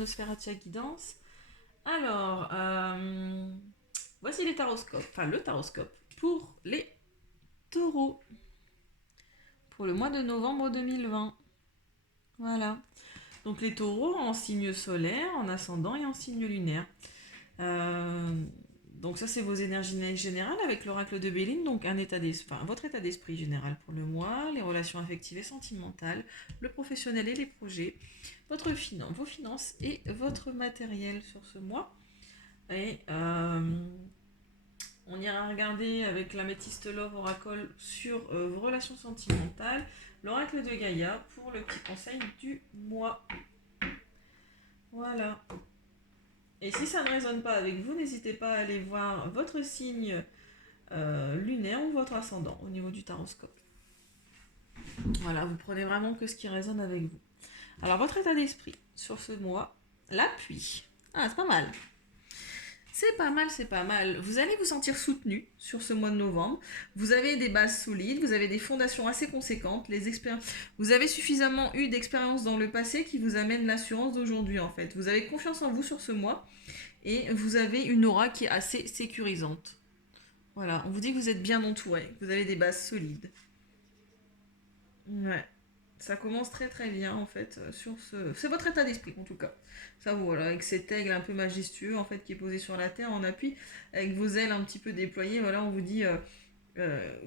Nosferatu Guidance. Alors, voici les taroscopes, enfin le taroscope pour les taureaux pour le mois de novembre 2020. Voilà. Donc les taureaux en signe solaire, en ascendant et en signe lunaire. Euh, donc ça c'est vos énergies générales avec l'oracle de Béline, donc votre état d'esprit général pour le mois, les relations affectives et sentimentales, le professionnel et les projets, vos finances et votre matériel sur ce mois. Et on ira regarder avec l'améthyste Love Oracle sur vos relations sentimentales, l'oracle de Gaïa pour le petit conseil du mois. Voilà. Et si ça ne résonne pas avec vous, n'hésitez pas à aller voir votre signe lunaire ou votre ascendant au niveau du taroscope. Voilà, vous prenez vraiment que ce qui résonne avec vous. Alors, votre état d'esprit sur ce mois, l'appui. Ah, c'est pas mal. C'est pas mal, c'est pas mal. Vous allez vous sentir soutenu sur ce mois de novembre. Vous avez des bases solides, vous avez des fondations assez conséquentes. Vous avez suffisamment eu d'expériences dans le passé qui vous amènent l'assurance d'aujourd'hui en fait. Vous avez confiance en vous sur ce mois et vous avez une aura qui est assez sécurisante. Voilà, on vous dit que vous êtes bien entouré, que vous avez des bases solides. Ouais. Ça commence très très bien en fait sur ce. C'est votre état d'esprit en tout cas. Ça voilà, avec cet aigle un peu majestueux en fait qui est posé sur la terre en appui, avec vos ailes un petit peu déployées, voilà, on vous dit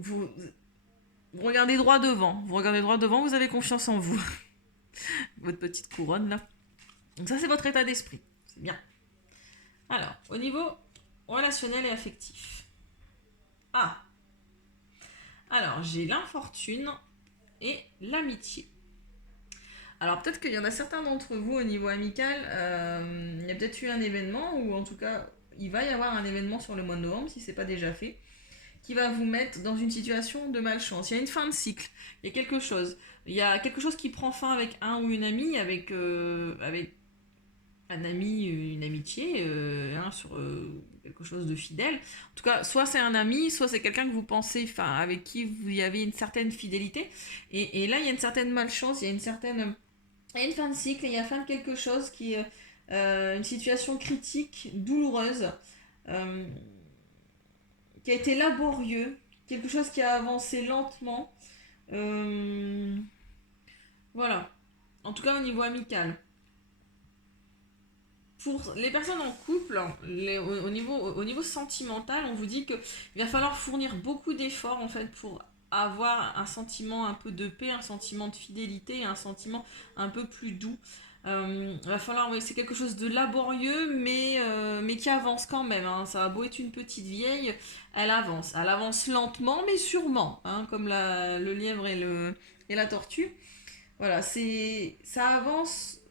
vous regardez droit devant. Vous regardez droit devant, vous avez confiance en vous. Votre petite couronne là. Donc ça c'est votre état d'esprit. C'est bien. Alors, au niveau relationnel et affectif. Ah. Alors, j'ai l'infortune et l'amitié. Alors peut-être qu'il y en a certains d'entre vous au niveau amical, il y a peut-être eu un événement, ou en tout cas il va y avoir un événement sur le mois de novembre, si ce n'est pas déjà fait, qui va vous mettre dans une situation de malchance. Il y a une fin de cycle, il y a quelque chose. Il y a quelque chose qui prend fin avec un ou une amie, avec un ami, une amitié, sur quelque chose de fidèle. En tout cas, soit c'est un ami, soit c'est quelqu'un que vous pensez, enfin, avec qui vous y avez une certaine fidélité. Et là, il y a une certaine malchance, il y a une certaine fin de cycle, il y a fin de quelque chose qui est une situation critique, douloureuse, euh, qui a été laborieux, quelque chose qui a avancé lentement. Euh, voilà. En tout cas au niveau amical. Pour les personnes en couple, au niveau sentimental, on vous dit qu'il va falloir fournir beaucoup d'efforts en fait pour avoir un sentiment un peu de paix, un sentiment de fidélité, un sentiment un peu plus doux. Va falloir, oui, c'est quelque chose de laborieux, mais qui avance quand même. Hein. Ça a beau être une petite vieille, elle avance. Elle avance lentement, mais sûrement, hein, comme le lièvre et la tortue. Voilà, ça avance,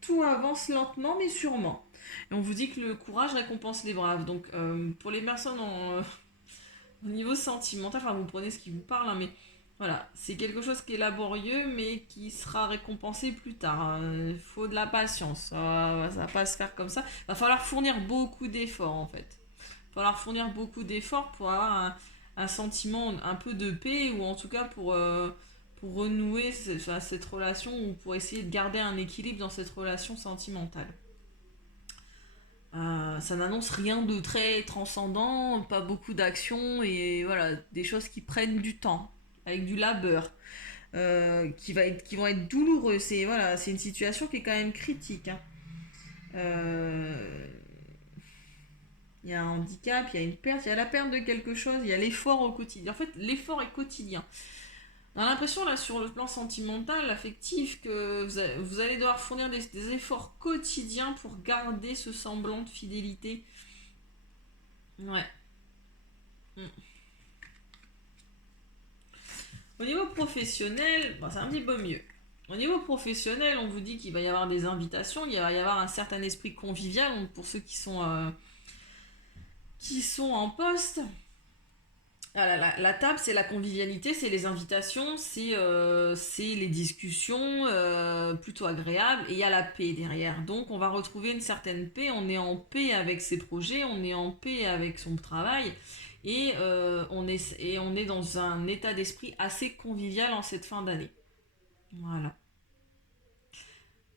tout avance lentement, mais sûrement. Et on vous dit que le courage récompense les braves. Donc, pour les personnes au niveau sentimental, enfin, vous prenez ce qui vous parle, hein, mais voilà, c'est quelque chose qui est laborieux, mais qui sera récompensé plus tard. Il faut de la patience. Ça va pas se faire comme ça. Il va falloir fournir beaucoup d'efforts, en fait. Il va falloir fournir beaucoup d'efforts pour avoir un sentiment un peu de paix, ou en tout cas pour renouer cette relation, ou pour essayer de garder un équilibre dans cette relation sentimentale. Ça n'annonce rien de très transcendant, pas beaucoup d'action et voilà, des choses qui prennent du temps, avec du labeur, qui vont être douloureux. C'est une situation qui est quand même critique. Hein. Euh, il y a un handicap, il y a une perte, il y a la perte de quelque chose, il y a l'effort au quotidien. En fait, l'effort est quotidien. On a l'impression, là, sur le plan sentimental, affectif, que vous allez devoir fournir des efforts quotidiens pour garder ce semblant de fidélité. Ouais. Mm. Au niveau professionnel, bon, c'est un petit peu mieux. Au niveau professionnel, on vous dit qu'il va y avoir des invitations, il va y avoir un certain esprit convivial donc pour ceux qui sont en poste. Voilà, la table, c'est la convivialité, c'est les invitations, c'est les discussions plutôt agréables et il y a la paix derrière. Donc on va retrouver une certaine paix, on est en paix avec ses projets, on est en paix avec son travail et on est dans un état d'esprit assez convivial en cette fin d'année. Voilà.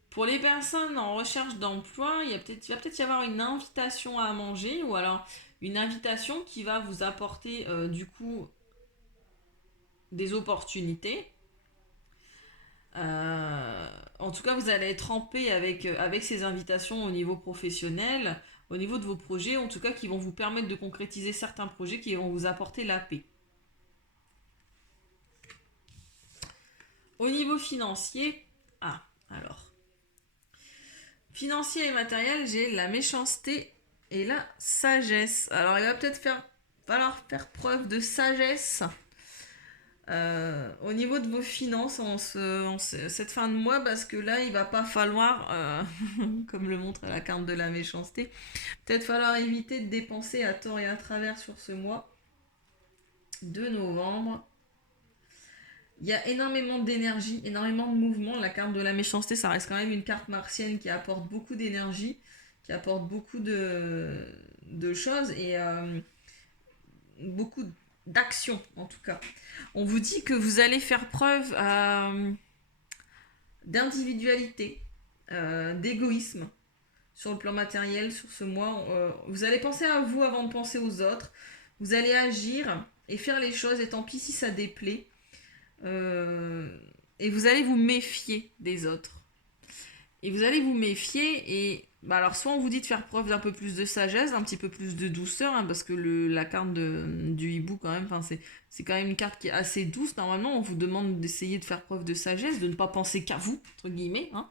Pour les personnes en recherche d'emploi, il va peut-être y avoir une invitation à manger ou alors une invitation qui va vous apporter du coup des opportunités. En tout cas, vous allez être en paix avec ces invitations au niveau professionnel, au niveau de vos projets, en tout cas qui vont vous permettre de concrétiser certains projets qui vont vous apporter la paix. Au niveau financier, alors, financier et matériel, j'ai la méchanceté et la sagesse. Alors, il va peut-être falloir faire preuve de sagesse au niveau de vos finances cette fin de mois, parce que là, il va pas falloir, comme le montre la carte de la méchanceté, peut-être falloir éviter de dépenser à tort et à travers sur ce mois de novembre. Il y a énormément d'énergie, énormément de mouvement. La carte de la méchanceté, ça reste quand même une carte martienne qui apporte beaucoup d'énergie, qui apporte beaucoup de choses et beaucoup d'action en tout cas. On vous dit que vous allez faire preuve d'individualité, d'égoïsme sur le plan matériel sur ce mois. Vous allez penser à vous avant de penser aux autres. Vous allez agir et faire les choses, et tant pis si ça déplaît. Et vous allez vous méfier des autres. Et vous allez vous méfier et alors soit on vous dit de faire preuve d'un peu plus de sagesse, un petit peu plus de douceur, hein, parce que la carte du hibou quand même, c'est quand même une carte qui est assez douce. Normalement on vous demande d'essayer de faire preuve de sagesse, de ne pas penser qu'à vous, entre guillemets. Hein.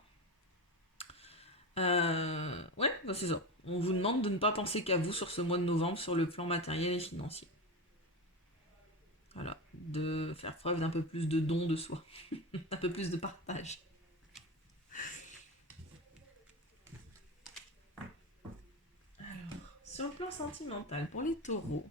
Ouais, c'est ça. On vous demande de ne pas penser qu'à vous sur ce mois de novembre, sur le plan matériel et financier. Voilà, de faire preuve d'un peu plus de don de soi, un peu plus de partage. Alors, sur le plan sentimental, pour les taureaux.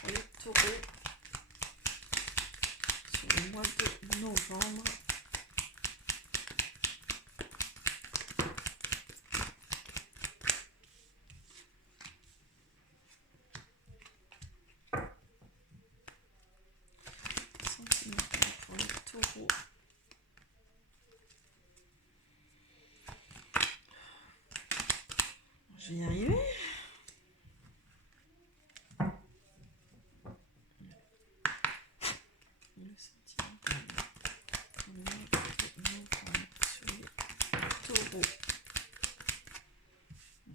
Pour les taureaux sur le mois de novembre. Sentimental pour les taureaux. Je vais y arriver.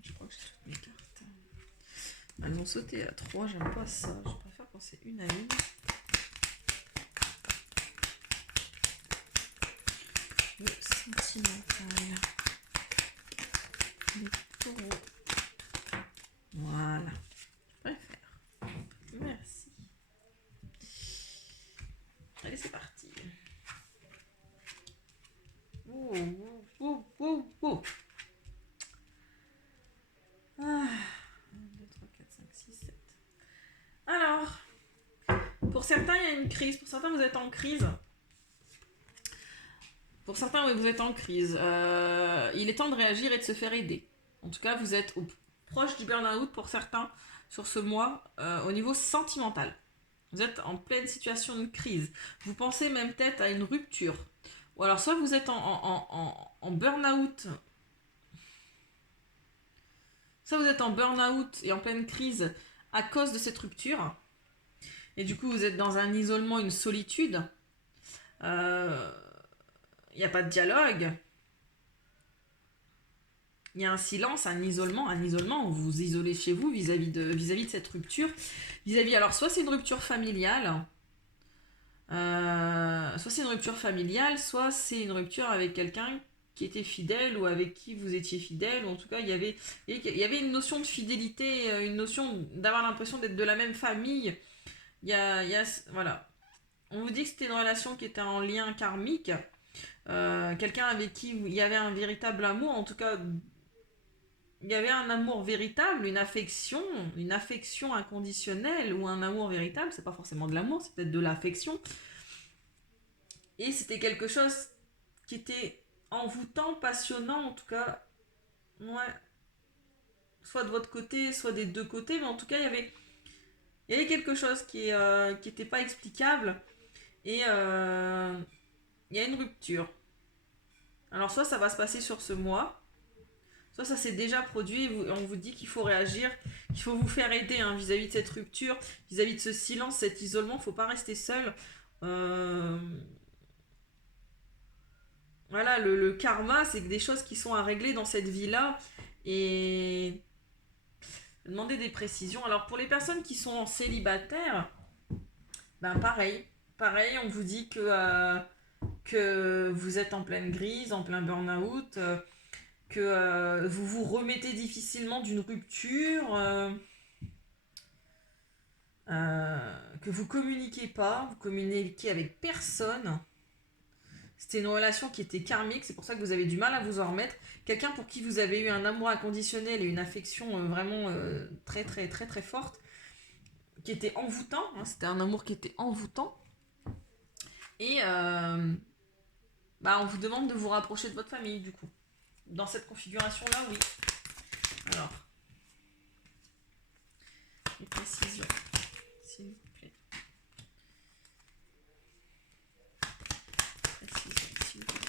Je crois que j'ai toutes mes cartes. Elles vont sauter à 3, j'aime pas ça. Je préfère quand c'est une à une. Le sentimental. Les taureaux. Voilà. Je préfère. Merci. Allez, c'est parti. Oh, oh, oh, oh. 1, 2, 3, 4, 5, 6, 7. Alors, pour certains, il y a une crise. Pour certains, vous êtes en crise. Pour certains, oui, vous êtes en crise. Il est temps de réagir et de se faire aider. En tout cas, vous êtes proche du burn-out pour certains sur ce mois au niveau sentimental. Vous êtes en pleine situation de crise. Vous pensez même peut-être à une rupture. Ou alors, soit vous êtes en burn-out. Soit vous êtes en burn-out et en pleine crise à cause de cette rupture. Et du coup, vous êtes dans un isolement, une solitude. Il n'y a pas de dialogue. Il y a un silence, un isolement, vous vous isolez chez vous vis-à-vis de cette rupture. Alors soit c'est une rupture familiale, soit c'est une rupture avec quelqu'un qui était fidèle ou avec qui vous étiez fidèle, ou en tout cas il y avait une notion de fidélité, une notion d'avoir l'impression d'être de la même famille. Voilà. On vous dit que c'était une relation qui était en lien karmique, quelqu'un avec qui il y avait un véritable amour, en tout cas il y avait un amour véritable, une affection inconditionnelle ou un amour véritable. C'est pas forcément de l'amour, c'est peut-être de l'affection. Et c'était quelque chose qui était envoûtant, passionnant en tout cas. Ouais, soit de votre côté, soit des deux côtés, mais en tout cas, il y avait quelque chose qui était pas explicable et il y a une rupture. Alors, soit ça va se passer sur ce mois, soit ça s'est déjà produit et on vous dit qu'il faut réagir, qu'il faut vous faire aider hein, vis-à-vis de cette rupture, vis-à-vis de ce silence, cet isolement, il ne faut pas rester seul. Euh, voilà, le karma, c'est des choses qui sont à régler dans cette vie-là et demander des précisions. Alors, pour les personnes qui sont célibataires, ben pareil. Pareil, on vous dit que vous êtes en pleine grise, en plein burn-out, que vous vous remettez difficilement d'une rupture, que vous communiquez pas, vous communiquez avec personne. C'était une relation qui était karmique, c'est pour ça que vous avez du mal à vous en remettre. Quelqu'un pour qui vous avez eu un amour inconditionnel et une affection vraiment très très très très forte, qui était envoûtant, hein, c'était un amour qui était envoûtant. Et bah, on vous demande de vous rapprocher de votre famille, du coup. Dans cette configuration-là, oui. Alors, les précisions, s'il vous plaît. Précisions, s'il vous plaît.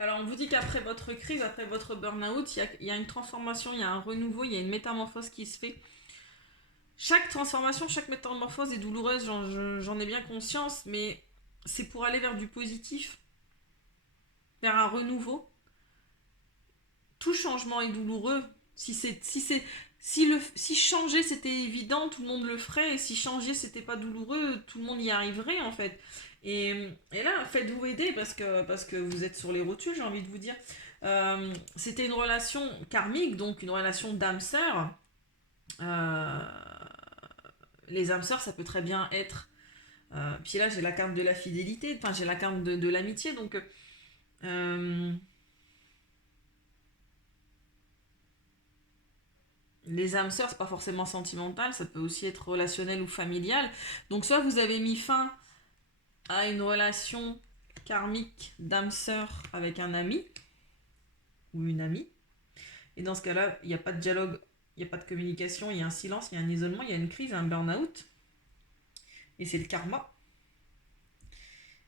Alors, on vous dit qu'après votre crise, après votre burn-out, il y a une transformation, il y a un renouveau, il y a une métamorphose qui se fait. Chaque transformation, chaque métamorphose est douloureuse, j'en ai bien conscience, mais c'est pour aller vers du positif, vers un renouveau. Tout changement est douloureux. Si changer c'était évident, tout le monde le ferait, et si changer c'était pas douloureux, tout le monde y arriverait en fait. Et là, faites-vous aider parce que vous êtes sur les rotules, j'ai envie de vous dire. C'était une relation karmique, donc une relation d'âme sœur. Euh, les âmes sœurs, ça peut très bien être. Puis là, j'ai la carte de la fidélité, enfin, j'ai la carte de l'amitié, donc. Euh, les âmes sœurs, c'est pas forcément sentimental, ça peut aussi être relationnel ou familial. Donc, soit vous avez mis fin à une relation karmique d'âme sœur avec un ami ou une amie. Et dans ce cas-là, il n'y a pas de dialogue, il n'y a pas de communication, il y a un silence, il y a un isolement, il y a une crise, un burn-out. Et c'est le karma.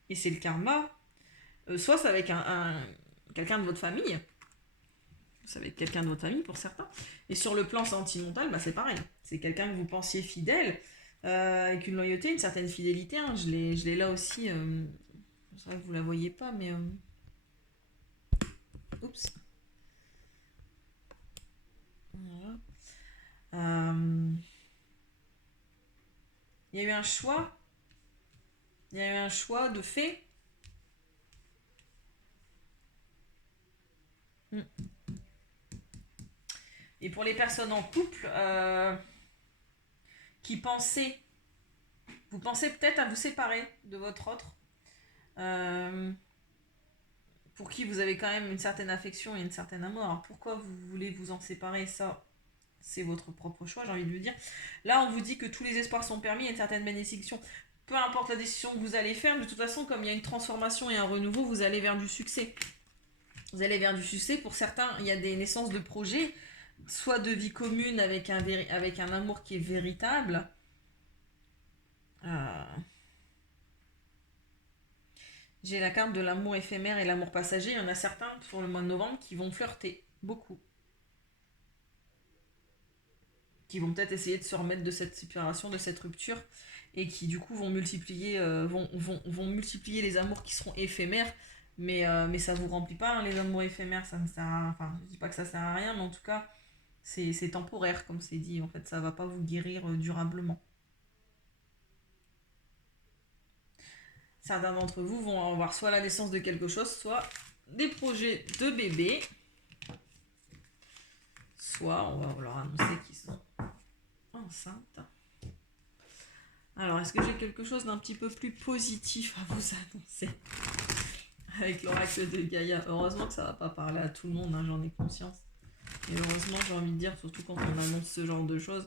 Et c'est le karma. Soit c'est avec quelqu'un de votre famille. Ça va être quelqu'un de votre famille pour certains. Et sur le plan sentimental, bah, c'est pareil. C'est quelqu'un que vous pensiez fidèle, avec une loyauté, une certaine fidélité. Hein. Je l'ai là aussi. C'est vrai que vous la voyez pas, mais. Oups. Voilà. Il y a eu un choix. Il y a eu un choix de fait. Mm. Et pour les personnes en couple qui pensaient, vous pensez peut-être à vous séparer de votre autre, euh, pour qui vous avez quand même une certaine affection et une certaine amour. Alors pourquoi vous voulez vous en séparer, ça, c'est votre propre choix, j'ai envie de vous dire. Là, on vous dit que tous les espoirs sont permis, il y a une certaine bénédiction. Peu importe la décision que vous allez faire, de toute façon, comme il y a une transformation et un renouveau, vous allez vers du succès. Vous allez vers du succès. Pour certains, il y a des naissances de projets, soit de vie commune avec un amour qui est véritable. Euh, J'ai la carte de l'amour éphémère et l'amour passager. Il y en a certains pour le mois de novembre qui vont flirter beaucoup. Qui vont peut-être essayer de se remettre de cette séparation, de cette rupture. Et qui du coup vont multiplier, vont multiplier les amours qui seront éphémères. Mais ça vous remplit pas, hein, les amours éphémères. Ça ne sert à, enfin, je dis pas que ça sert à rien, mais en tout cas, c'est temporaire, comme c'est dit. En fait, ça va pas vous guérir durablement. Certains d'entre vous vont avoir soit la naissance de quelque chose, soit des projets de bébé, soit on va leur annoncer qu'ils sont enceintes. Alors, est-ce que j'ai quelque chose d'un petit peu plus positif à vous annoncer avec l'oracle de Gaïa? Heureusement que ça va pas parler à tout le monde, hein, j'en ai conscience. Et heureusement, j'ai envie de dire, surtout quand on annonce ce genre de choses.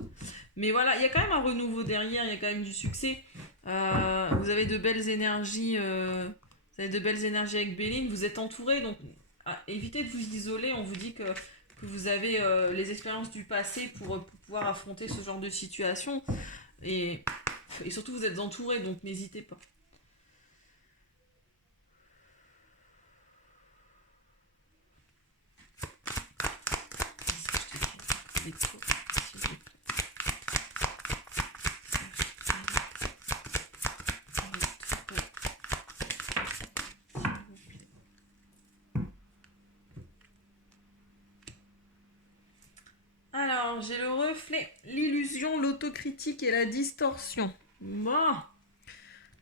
Mais voilà, il y a quand même un renouveau derrière, il y a quand même du succès. Vous avez de belles énergies, avec Béline, vous êtes entouré, donc évitez de vous isoler. On vous dit que vous avez les expériences du passé pour pouvoir affronter ce genre de situation. Et surtout, vous êtes entouré, donc n'hésitez pas. Alors, j'ai le reflet, l'illusion, l'autocritique et la distorsion. Bon,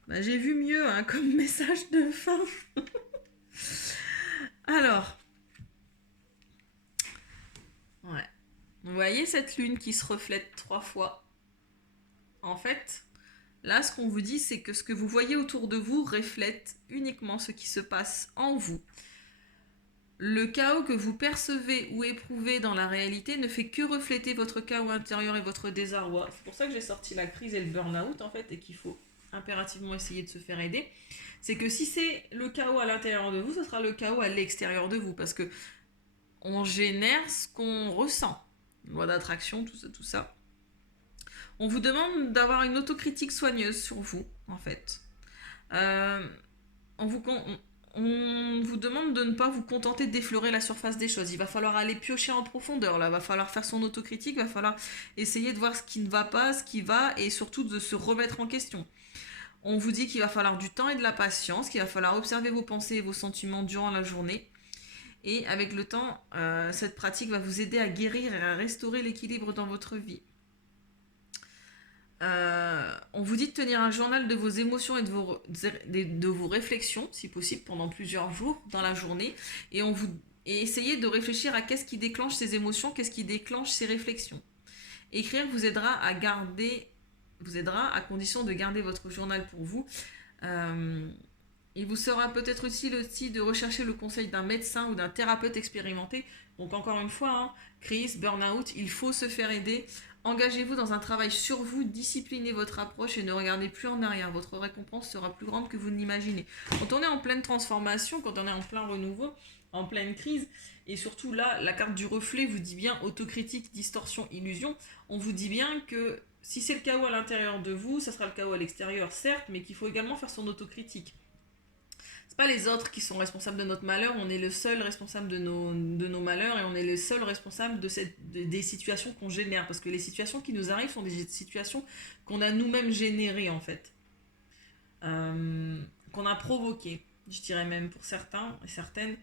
bah, j'ai vu mieux hein, comme message de fin. Alors, ouais. Vous voyez cette lune qui se reflète 3 fois? En fait, là, ce qu'on vous dit, c'est que ce que vous voyez autour de vous reflète uniquement ce qui se passe en vous. Le chaos que vous percevez ou éprouvez dans la réalité ne fait que refléter votre chaos intérieur et votre désarroi. C'est pour ça que j'ai sorti la crise et le burn-out, en fait, et qu'il faut impérativement essayer de se faire aider. C'est que si c'est le chaos à l'intérieur de vous, ce sera le chaos à l'extérieur de vous, parce que on génère ce qu'on ressent. Loi d'attraction, tout ça. On vous demande d'avoir une autocritique soigneuse sur vous, en fait. On vous demande de ne pas vous contenter d'effleurer la surface des choses. Il va falloir aller piocher en profondeur, là. Il va falloir faire son autocritique, il va falloir essayer de voir ce qui ne va pas, ce qui va, et surtout de se remettre en question. On vous dit qu'il va falloir du temps et de la patience, qu'il va falloir observer vos pensées et vos sentiments durant la journée. Et avec le temps, cette pratique va vous aider à guérir et à restaurer l'équilibre dans votre vie. On vous dit de tenir un journal de vos émotions et de vos réflexions, si possible, pendant plusieurs jours dans la journée. Et essayez de réfléchir à qu'est-ce qui déclenche ces émotions, qu'est-ce qui déclenche ces réflexions. Écrire vous aidera à condition de garder votre journal pour vous. Il vous sera peut-être utile aussi de rechercher le conseil d'un médecin ou d'un thérapeute expérimenté. Donc encore une fois, hein, crise, burn-out, il faut se faire aider. Engagez-vous dans un travail sur vous, disciplinez votre approche et ne regardez plus en arrière. Votre récompense sera plus grande que vous ne l'imaginez. Quand on est en pleine transformation, quand on est en plein renouveau, en pleine crise, et surtout là, la carte du reflet vous dit bien autocritique, distorsion, illusion. On vous dit bien que si c'est le chaos à l'intérieur de vous, ça sera le chaos à l'extérieur, certes, mais qu'il faut également faire son autocritique. Pas les autres qui sont responsables de notre malheur, on est le seul responsable de nos malheurs et on est le seul responsable des situations qu'on génère, parce que les situations qui nous arrivent sont des situations qu'on a nous-mêmes générées en fait, qu'on a provoquées, je dirais même pour certains et certaines.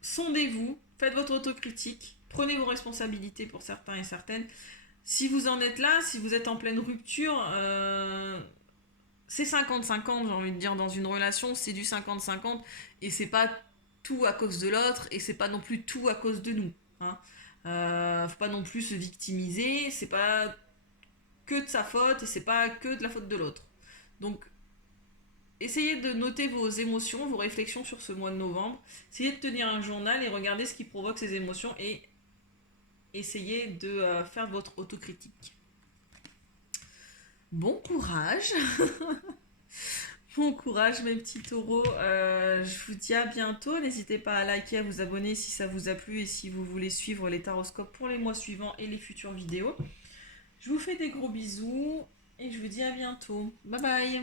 Sondez-vous, faites votre autocritique, prenez vos responsabilités pour certains et certaines. Si vous en êtes là, si vous êtes en pleine rupture, c'est 50-50, j'ai envie de dire, dans une relation, c'est du 50-50, et c'est pas tout à cause de l'autre, et c'est pas non plus tout à cause de nous. Hein. Faut pas non plus se victimiser, c'est pas que de sa faute, et c'est pas que de la faute de l'autre. Donc, essayez de noter vos émotions, vos réflexions sur ce mois de novembre, essayez de tenir un journal et regardez ce qui provoque ces émotions, et essayez de faire votre autocritique. Bon courage. Bon courage mes petits taureaux. Je vous dis à bientôt. N'hésitez pas à liker, à vous abonner si ça vous a plu et si vous voulez suivre les taroscopes pour les mois suivants et les futures vidéos. Je vous fais des gros bisous et je vous dis à bientôt. Bye bye.